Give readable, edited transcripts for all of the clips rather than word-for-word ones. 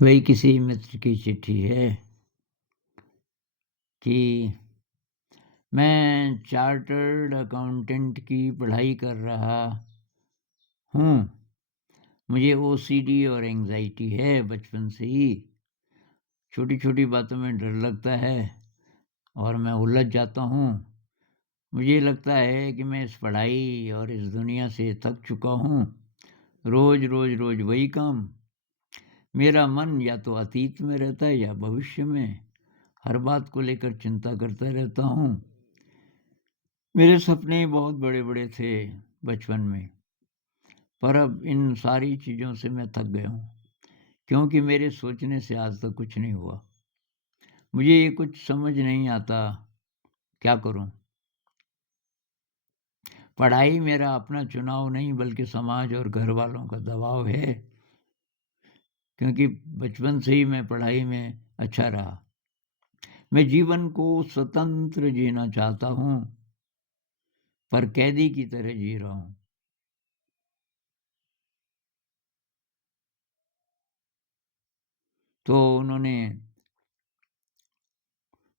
वही किसी मित्र की चिट्ठी है कि मैं चार्टर्ड अकाउंटेंट की पढ़ाई कर रहा हूँ। मुझे ओसीडी और एंग्जाइटी है बचपन से ही। छोटी-छोटी बातों में डर लगता है और मैं उलझ जाता हूँ। मुझे लगता है कि मैं इस पढ़ाई और इस दुनिया से थक चुका हूँ। रोज़ वही काम। मेरा मन या तो अतीत में रहता है या भविष्य में। हर बात को लेकर चिंता करता रहता हूँ। मेरे सपने बहुत बड़े-बड़े थे बचपन में, पर अब इन सारी चीज़ों से मैं थक गया हूँ, क्योंकि मेरे सोचने से आज तक कुछ नहीं हुआ। मुझे ये कुछ समझ नहीं आता, क्या करूँ? पढ़ाई मेरा अपना चुनाव नहीं बल्कि समाज और घरवालों का दबाव है, क्योंकि बचपन से ही मैं पढ़ाई में अच्छा रहा। मैं जीवन को स्वतंत्र जीना चाहता हूँ, पर कैदी की तरह जी रहा हूँ। तो उन्होंने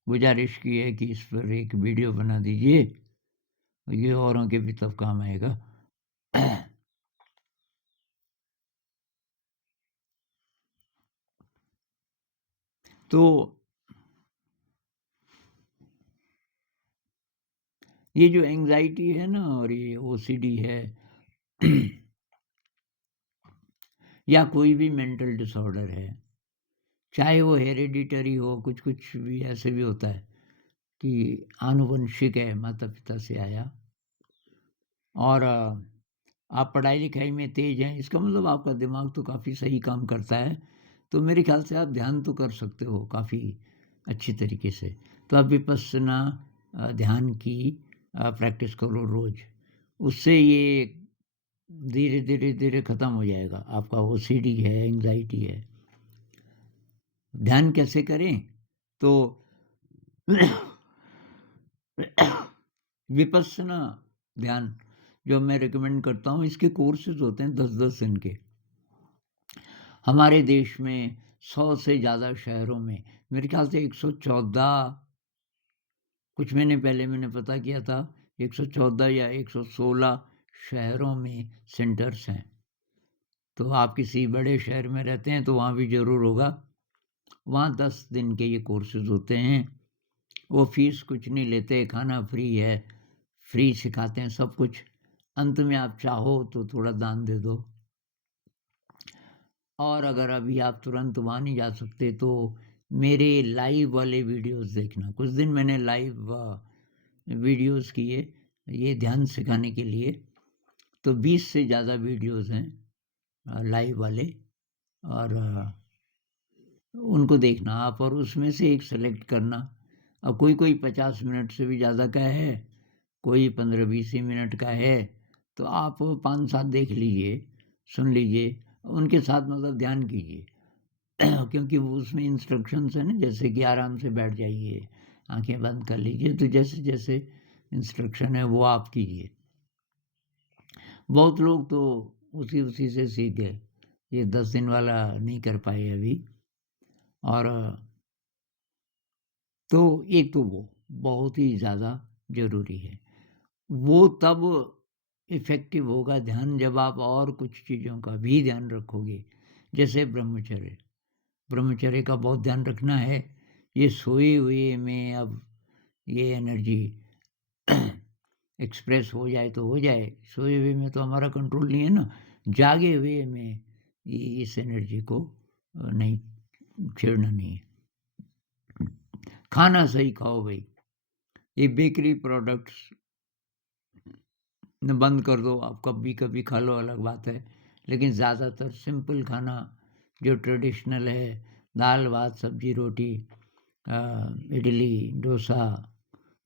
गुज़ारिश की है कि इस पर एक वीडियो बना दीजिए, ये औरों के भी तब काम आएगा। तो ये जो एंग्ज़ायटी है ना और ये ओसीडी है या कोई भी मेंटल डिसऑर्डर है, चाहे वो हेरेडिटरी हो, कुछ-कुछ भी ऐसे भी होता है कि आनुवंशिक है, माता-पिता से आया और आप पढ़ाई-लिखाई में तेज़ हैं, इसका मतलब आपका दिमाग तो काफ़ी सही काम करता है, तो मेरे ख़्याल से आप ध्यान तो कर सकते हो काफ़ी अच्छी तरीके से। तो आप विपस्सना ध्यान की प्रैक्टिस करो रोज़, उससे ये धीरे-धीरे ख़त्म हो जाएगा। आपका ओसीडी है, एंग्ज़ायटी है। ध्यान कैसे करें? तो विपस्सना ध्यान जो मैं रिकमेंड करता हूँ, इसके कोर्सेज़ होते हैं 10-10 दिन के। हमारे देश में 100 से ज़्यादा शहरों में मेरे ख़्याल से 114 कुछ महीने पहले मैंने पता किया था 114 या 116 शहरों में सेंटर्स हैं। तो आप किसी बड़े शहर में रहते हैं तो वहाँ भी ज़रूर होगा। वहाँ 10 दिन के ये कोर्सेज़ होते हैं। वो फ़ीस कुछ नहीं लेते, खाना फ्री है, फ्री सिखाते हैं सब कुछ। अंत में आप चाहो तो थोड़ा दान दे दो। और अगर अभी आप तुरंत वहाँ नहीं जा सकते तो मेरे लाइव वाले वीडियोज़ देखना। कुछ दिन मैंने लाइव वीडियोज़ किए ये ध्यान सिखाने के लिए, तो 20 से ज़्यादा वीडियोज़ हैं लाइव वाले और उनको देखना आप और उसमें से एक सेलेक्ट करना। अब कोई-कोई 50 मिनट से भी ज़्यादा का है, कोई 15-20 ही मिनट का है, तो आप 5-7 देख लीजिए, सुन लीजिए, उनके साथ मतलब ध्यान कीजिए। क्योंकि वो उसमें इंस्ट्रक्शंस हैं ना जैसे कि आराम से बैठ जाइए, आँखें बंद कर लीजिए, तो जैसे-जैसे इंस्ट्रक्शन है वो आप कीजिए। बहुत लोग तो उसी-उसी से सीख गए, ये 10 दिन वाला नहीं कर पाए अभी और तो एक तो वो बहुत ही ज़्यादा ज़रूरी है। वो तब इफ़ेक्टिव होगा ध्यान जब आप और कुछ चीज़ों का भी ध्यान रखोगे, जैसे ब्रह्मचर्य। ब्रह्मचर्य का बहुत ध्यान रखना है। ये सोए हुए में अब ये एनर्जी एक्सप्रेस हो जाए तो हो जाए, सोए हुए में तो हमारा कंट्रोल नहीं है ना। जागे हुए में ये इस एनर्जी को नहीं छेड़ना नहीं है। खाना सही खाओ भई। ये बेकरी प्रोडक्ट्स बंद कर दो, आप कभी-कभी खा लो अलग बात है, लेकिन ज़्यादातर सिंपल खाना जो ट्रेडिशनल है, दाल-भात, सब्ज़ी-रोटी इडली, डोसा,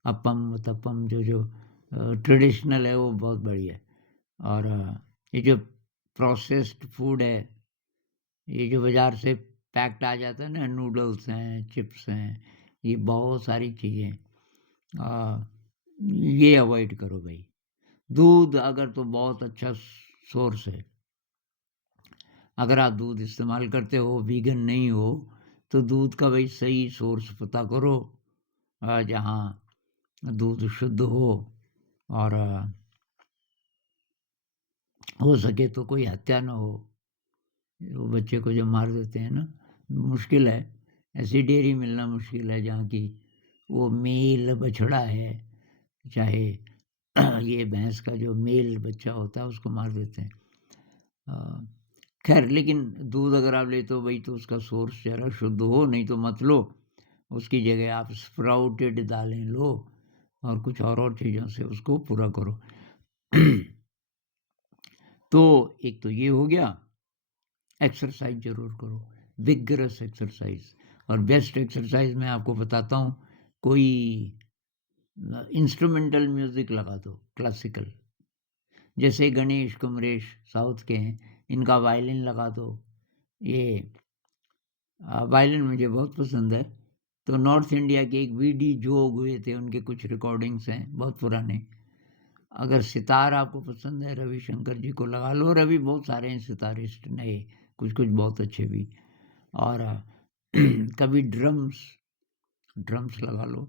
अप्पम, उत्तपम जो ट्रेडिशनल है वो बहुत बढ़िया है और ये जो प्रोसेस्ड फूड है, ये जो बाज़ार से पैक्ड आ जाता है ना नूडल्स हैं, चिप्स हैं, ये बहुत सारी चीज़ें अ, ये अवॉइड करो भई। दूध अगर तो बहुत अच्छा सोर्स है। अगर आप दूध इस्तेमाल करते हो, वीगन नहीं हो, तो दूध का भाई सही सोर्स पता करो, जहाँ दूध शुद्ध हो, और हो सके तो कोई हत्या ना हो। वो बच्चे को जो मार देते हैं ना, मुश्किल है। ऐसी डेयरी मिलना मुश्किल है जहाँ की वो मेल बछड़ा है, चाहे ये भैंस का जो मेल बच्चा होता है उसको मार देते हैं। खैर, लेकिन दूध अगर आप लेते हो भाई, तो उसका सोर्स ज़रा शुद्ध हो, नहीं तो मत लो। उसकी जगह आप स्प्राउटेड दालें लो और कुछ और चीज़ों से उसको पूरा करो। तो एक तो ये हो गया। एक्सरसाइज ज़रूर करो, विगरस एक्सरसाइज। और बेस्ट एक्सरसाइज मैं आपको बताता हूँ, कोई इंस्ट्रूमेंटल म्यूज़िक लगा दो, क्लासिकल। जैसे गणेश कुमरेश साउथ के हैं, इनका वायलिन लगा दो। ये वायलिन मुझे बहुत पसंद है। तो नॉर्थ इंडिया के एक वीडी जोग हुए थे, उनके कुछ रिकॉर्डिंग्स हैं बहुत पुराने। अगर सितार आपको पसंद है, रविशंकर जी को लगा लो। रवि बहुत सारे हैं सितारिस्ट नए, कुछ कुछ बहुत अच्छे भी। और कभी ड्रम्स लगा लो।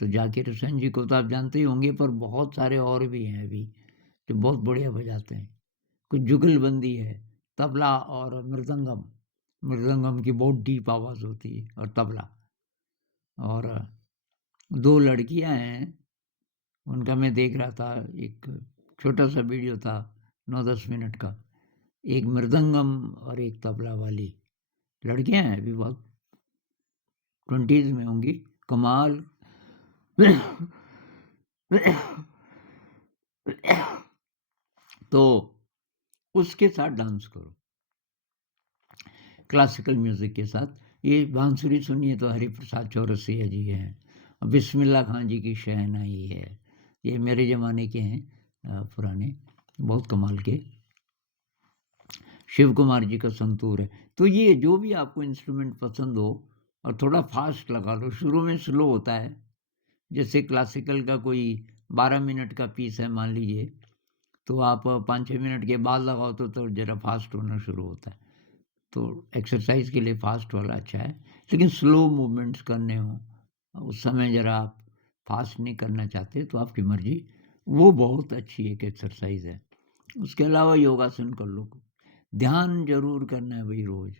तो जाकिर हुसैन जी को तो आप जानते ही होंगे, पर बहुत सारे और भी हैं अभी जो बहुत बढ़िया बजाते हैं। कुछ जुगलबंदी है, तबला और मृदंगम की बहुत डीप आवाज़ होती है, और तबला। और दो लड़कियां हैं, उनका मैं देख रहा था, एक छोटा सा वीडियो था 9-10 मिनट का। एक मृदंगम और एक तबला वाली लड़कियां हैं, अभी बहुत 20s में होंगी, कमाल। तो उसके साथ डांस करो, क्लासिकल म्यूज़िक के साथ। ये बांसुरी सुनिए तो हरिप्रसाद चौरसिया जी हैं, बिस्मिल्लाह खां जी की शहनाई है। ये मेरे ज़माने के हैं, पुराने, बहुत कमाल के। शिव कुमार जी का संतूर है। तो ये जो भी आपको इंस्ट्रूमेंट पसंद हो, और थोड़ा फास्ट लगा लो, शुरू में स्लो होता है। जैसे क्लासिकल का कोई 12 मिनट का पीस है मान लीजिए, तो आप 5-6 मिनट के बाद लगाओ तो ज़रा फास्ट होना शुरू होता है। तो एक्सरसाइज के लिए फास्ट वाला अच्छा है, लेकिन स्लो मूवमेंट्स करने हो उस समय ज़रा आप फास्ट नहीं करना चाहते तो आपकी मर्जी, वो बहुत अच्छी एक एक्सरसाइज है। उसके अलावा योगासन कर लो। ध्यान जरूर करना है भाई रोज,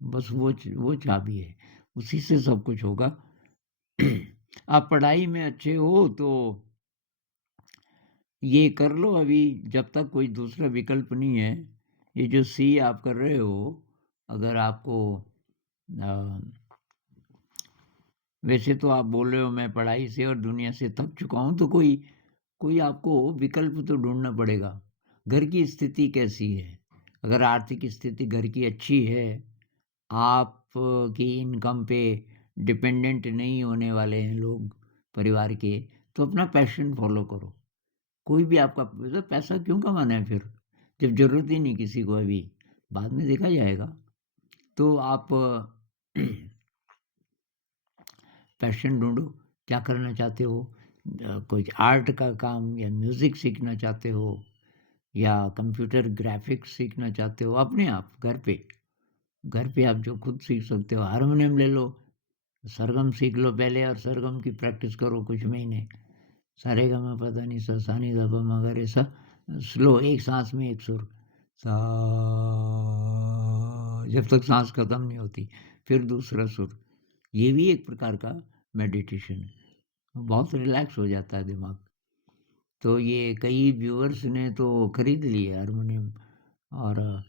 बस वो चाबी है, उसी से सब कुछ होगा। आप पढ़ाई में अच्छे हो तो ये कर लो अभी, जब तक कोई दूसरा विकल्प नहीं है। ये जो सी आप कर रहे हो, अगर आपको वैसे तो आप बोल रहे हो मैं पढ़ाई से और दुनिया से थक चुका हूँ, तो कोई कोई आपको विकल्प तो ढूंढना पड़ेगा। घर की स्थिति कैसी है? अगर आर्थिक स्थिति घर की अच्छी है, आप की इनकम पे डिपेंडेंट नहीं होने वाले हैं लोग परिवार के, तो अपना पैशन फॉलो करो। कोई भी आपका, मतलब पैसा क्यों कमाना है फिर, जब ज़रूरत ही नहीं किसी को अभी, बाद में देखा जाएगा। तो आप पैशन ढूंढो, क्या करना चाहते हो। कुछ आर्ट का काम या म्यूज़िक सीखना चाहते हो, या कंप्यूटर ग्राफिक्स सीखना चाहते हो, अपने आप घर पे आप जो खुद सीख सकते हो। हारमोनियम ले लो, सरगम सीख लो पहले, और सरगम की प्रैक्टिस करो कुछ महीने। सारेगामा पधा नि सा सा नि धा पा मा गा रे सा, स्लो, एक सांस में एक सुर, सा, जब तक सांस खत्म नहीं होती, फिर दूसरा सुर। ये भी एक प्रकार का मेडिटेशन है, बहुत रिलैक्स हो जाता है दिमाग। तो ये कई व्यूअर्स ने तो खरीद लिए हारमोनियम, और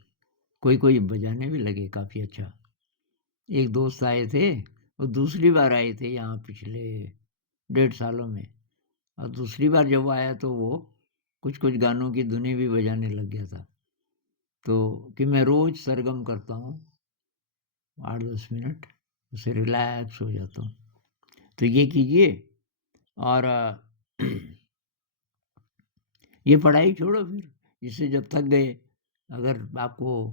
कोई कोई बजाने भी लगे काफ़ी अच्छा। एक दोस्त आए थे, वो दूसरी बार आए थे यहाँ पिछले 1.5 सालों में, और दूसरी बार जब वो आया तो वो कुछ कुछ गानों की धुनें भी बजाने लग गया था। तो कि मैं रोज़ सरगम करता हूँ 8-10 मिनट, उससे रिलैक्स हो जाता हूँ। तो ये कीजिए। और ये पढ़ाई छोड़ो फिर, इससे जब थक गए, अगर आपको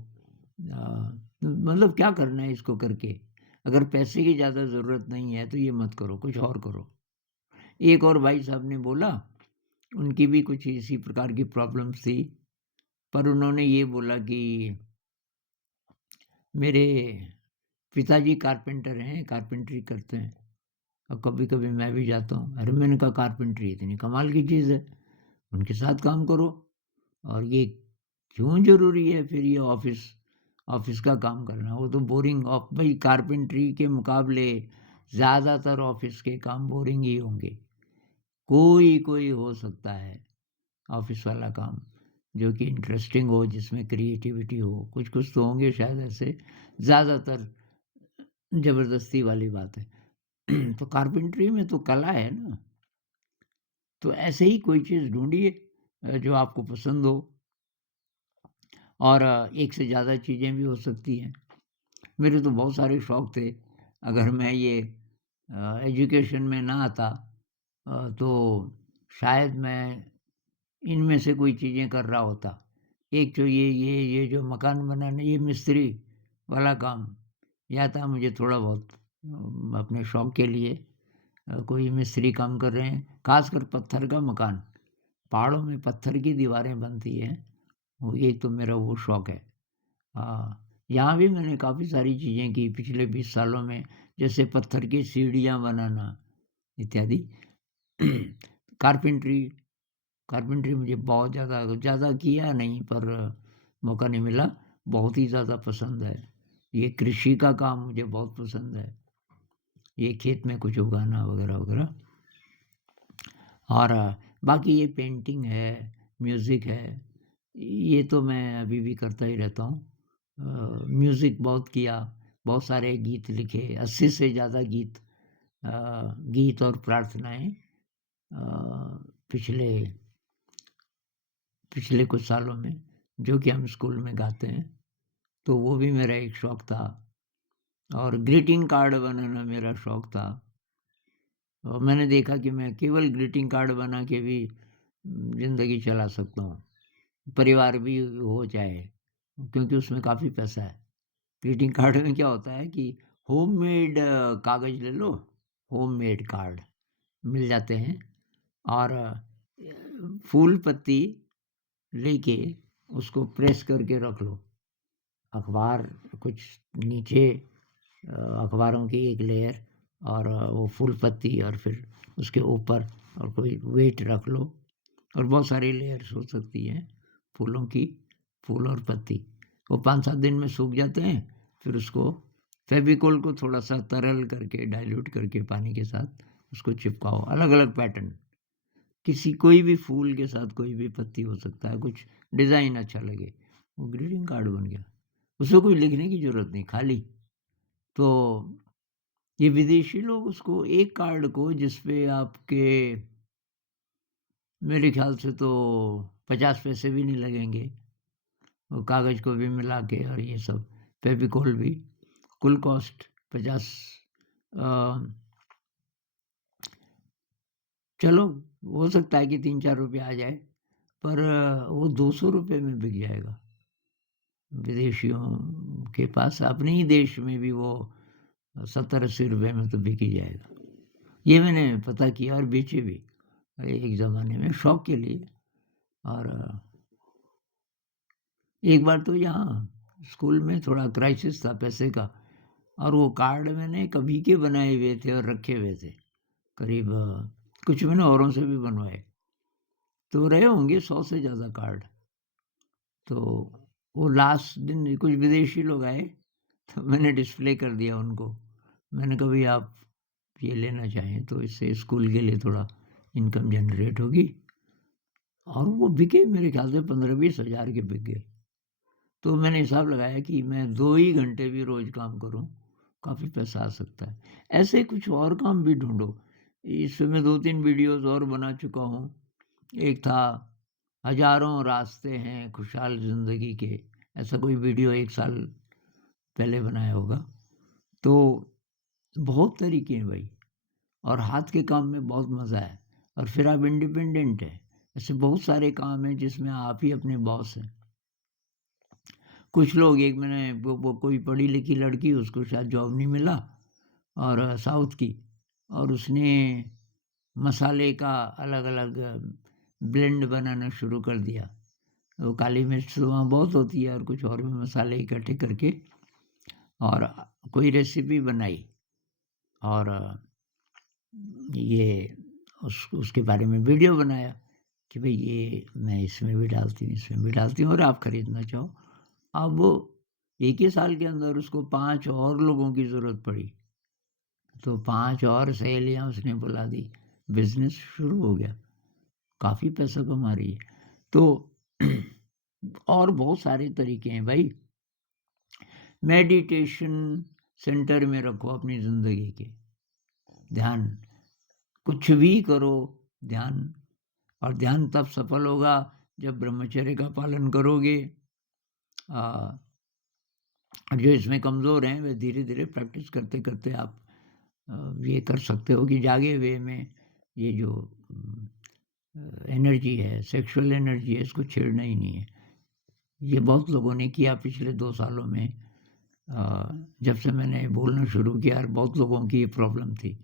मतलब क्या करना है इसको करके, अगर पैसे की ज़्यादा ज़रूरत नहीं है तो ये मत करो, कुछ और करो। एक और भाई साहब ने बोला, उनकी भी कुछ इसी प्रकार की प्रॉब्लम्स थी, पर उन्होंने ये बोला कि मेरे पिताजी कारपेंटर हैं, कारपेंटरी करते हैं और कभी-कभी मैं भी जाता हूँ। अरे मैंने कहा कारपेंटरी इतनी कमाल की चीज़ है, उनके साथ काम करो और ये क्यों ज़रूरी है फिर ये ऑफ़िस ऑफ़िस का काम करना? वो तो बोरिंग भई कारपेंटरी के मुकाबले ज़्यादातर ऑफ़िस के काम बोरिंग ही होंगे। कोई-कोई हो सकता है ऑफ़िस वाला काम, जो कि इंटरेस्टिंग हो, जिसमें क्रिएटिविटी हो, कुछ-कुछ तो होंगे शायद ऐसे, ज़्यादातर ज़बरदस्ती वाली बात है। तो कारपेंटरी में तो कला है ना, तो ऐसे ही कोई चीज़ ढूँढिए जो आपको पसंद हो और एक से ज़्यादा चीज़ें भी हो सकती हैं। मेरे तो बहुत सारे शौक थे, अगर मैं ये एजुकेशन में ना आता तो शायद मैं इनमें से कोई चीज़ें कर रहा होता। एक तो ये जो मकान बनाने ये मिस्त्री वाला काम, या था मुझे थोड़ा बहुत अपने शौक के लिए कोई मिस्त्री काम कर रहे हैं, ख़ासकर पत्थर का मकान। पहाड़ों में पत्थर की दीवारें बनती हैं, वो एक तो मेरा वो शौक है। यहाँ भी मैंने काफ़ी सारी चीज़ें की पिछले 20 सालों में, जैसे पत्थर की सीढ़ियाँ बनाना इत्यादि। कारपेंटरी कारपेंटरी मुझे बहुत ज़्यादा ज़्यादा किया नहीं पर मौका नहीं मिला, बहुत ही ज़्यादा पसंद है। ये कृषि का काम मुझे बहुत पसंद है, ये खेत में कुछ उगाना वगैरह-वगैरह। और बाकी ये पेंटिंग है, म्यूज़िक है, ये तो मैं अभी भी करता ही रहता हूँ। म्यूज़िक बहुत किया, बहुत सारे गीत लिखे, 80 से ज़्यादा गीत और प्रार्थनाएँ पिछले पिछले कुछ सालों में, जो कि हम स्कूल में गाते हैं, तो वो भी मेरा एक शौक था। और ग्रीटिंग कार्ड बनाना मेरा शौक था। और मैंने देखा कि मैं केवल ग्रीटिंग कार्ड बना के भी ज़िंदगी चला सकता हूँ, परिवार भी हो जाए, क्योंकि उसमें काफ़ी पैसा है। ग्रीटिंग कार्ड में क्या होता है कि होममेड कागज़ ले लो, होममेड कार्ड मिल जाते हैं और फूल पत्ती लेके उसको प्रेस करके रख लो। अखबार कुछ नीचे अखबारों की एक लेयर और वो फूल पत्ती और फिर उसके ऊपर और कोई वेट रख लो और बहुत सारी लेयर्स हो सकती हैं फूलों की, फूल और पत्ती। वो 5-7 दिन में सूख जाते हैं, फिर उसको फेविकोल को थोड़ा-सा तरल करके डाइल्यूट करके पानी के साथ उसको चिपकाओ, अलग-अलग पैटर्न। किसी कोई भी फूल के साथ कोई भी पत्ती हो सकता है, कुछ डिज़ाइन अच्छा लगे, वो ग्रीटिंग कार्ड बन गया। उसमें कोई लिखने की ज़रूरत नहीं, खाली। तो ये विदेशी लोग उसको एक कार्ड को जिस पे आपके मेरे ख़्याल से तो 50 पैसे भी नहीं लगेंगे, वो कागज़ को भी मिला के और ये सब फेविकोल भी, कुल कॉस्ट 50 अ, चलो हो सकता है कि 3-4 रुपए आ जाए, पर वो 200 रुपए में बिक जाएगा। विदेशियों के पास अपने ही देश में भी वो 70-80 रुपए में तो बिक ही जाएगा। ये मैंने पता किया और बेचे भी एक ज़माने में शौक के लिए। और एक बार तो यहाँ स्कूल में थोड़ा क्राइसिस था पैसे का और वो कार्ड मैंने कभी के बनाए हुए थे और रखे हुए थे। करीब कुछ मैंने औरों से भी बनवाए। तो रहे होंगे 100 से ज़्यादा कार्ड। तो वो लास्ट दिन कुछ विदेशी लोग आए, तो मैंने डिस्प्ले कर दिया उनको। मैंने कहा भई आप ये लेना चाहें तो इससे स्कूल के लिए थोड़ा इनकम जनरेट होगी। और वो बिके मेरे ख़्याल से 15-20 हज़ार के बिक गए। तो मैंने हिसाब लगाया कि मैं 2 ही घंटे भी रोज़ काम करूँ, काफ़ी पैसा आ सकता है। ऐसे कुछ और काम भी ढूँढो। इस समय 2-3 वीडियोज़ और बना चुका हूँ। एक था हज़ारों रास्ते हैं खुशहाल ज़िंदगी के, ऐसा कोई वीडियो 1 साल पहले बनाया होगा। तो बहुत तरीके हैं भई और हाथ के काम में बहुत मज़ा है और फिर आप इंडिपेंडेंट हैं। ऐसे बहुत सारे काम हैं जिसमें आप ही अपने बॉस हैं। कुछ लोग एक मैंने वो कोई पढ़ी-लिखी लड़की उसको शायद जॉब नहीं मिला और साउथ की और उसने मसाले का अलग-अलग ब्लेंड बनाना शुरू कर दिया। वो काली मिर्च तो वहाँ बहुत होती है और कुछ और भी मसाले इकट्ठे करके और कोई रेसिपी बनाई और ये उसके बारे में वीडियो बनाया कि भई ये मैं इसमें भी डालती हूँ, इसमें भी डालती हूँ और आप खरीदना चाहो। अब वो 1 ही साल के अंदर उसको 5 और लोगों की ज़रूरत पड़ी, तो 5 और सहेलियाँ उसने बुला दी, बिज़नेस शुरू हो गया, काफ़ी पैसा कमा रही है। तो और बहुत सारे तरीके हैं भाई। मेडिटेशन सेंटर में रखो अपनी ज़िंदगी के, ध्यान, कुछ भी करो, ध्यान। और ध्यान तब सफल होगा जब ब्रह्मचर्य का पालन करोगे। जो इसमें कमज़ोर हैं वे धीरे-धीरे प्रैक्टिस करते-करते आप ये कर सकते हो कि जागे हुए में ये जो एनर्जी है, सेक्सुअल एनर्जी है, इसको छेड़ना ही नहीं है। ये बहुत लोगों ने किया पिछले 2 सालों में। जब से मैंने बोलना शुरू किया और बहुत लोगों की ये प्रॉब्लम थी।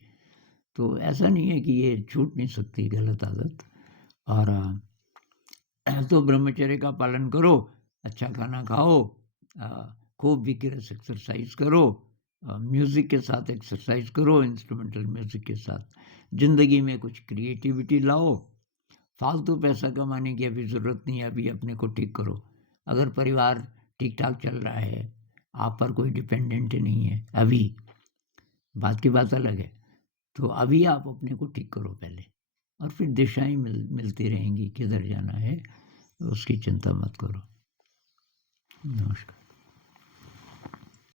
तो ऐसा नहीं है कि ये छूट नहीं सकती गलत आदत। और तो ब्रह्मचर्य का पालन करो, अच्छा खाना खाओ, खूब विगरस एक्सरसाइज करो, म्यूज़िक के साथ एक्सरसाइज करो, इंस्ट्रूमेंटल म्यूज़िक के साथ। ज़िंदगी में कुछ क्रिएटिविटी लाओ, फालतू पैसा कमाने की अभी ज़रूरत नहीं है, अभी अपने को ठीक करो। अगर परिवार ठीक-ठाक चल रहा है, आप पर कोई डिपेंडेंट नहीं है अभी, बात की बात अलग है। तो अभी आप अपने को ठीक करो पहले और फिर दिशाएँ मिलती रहेंगी, किधर जाना है, उसकी चिंता मत करो। नमस्कार।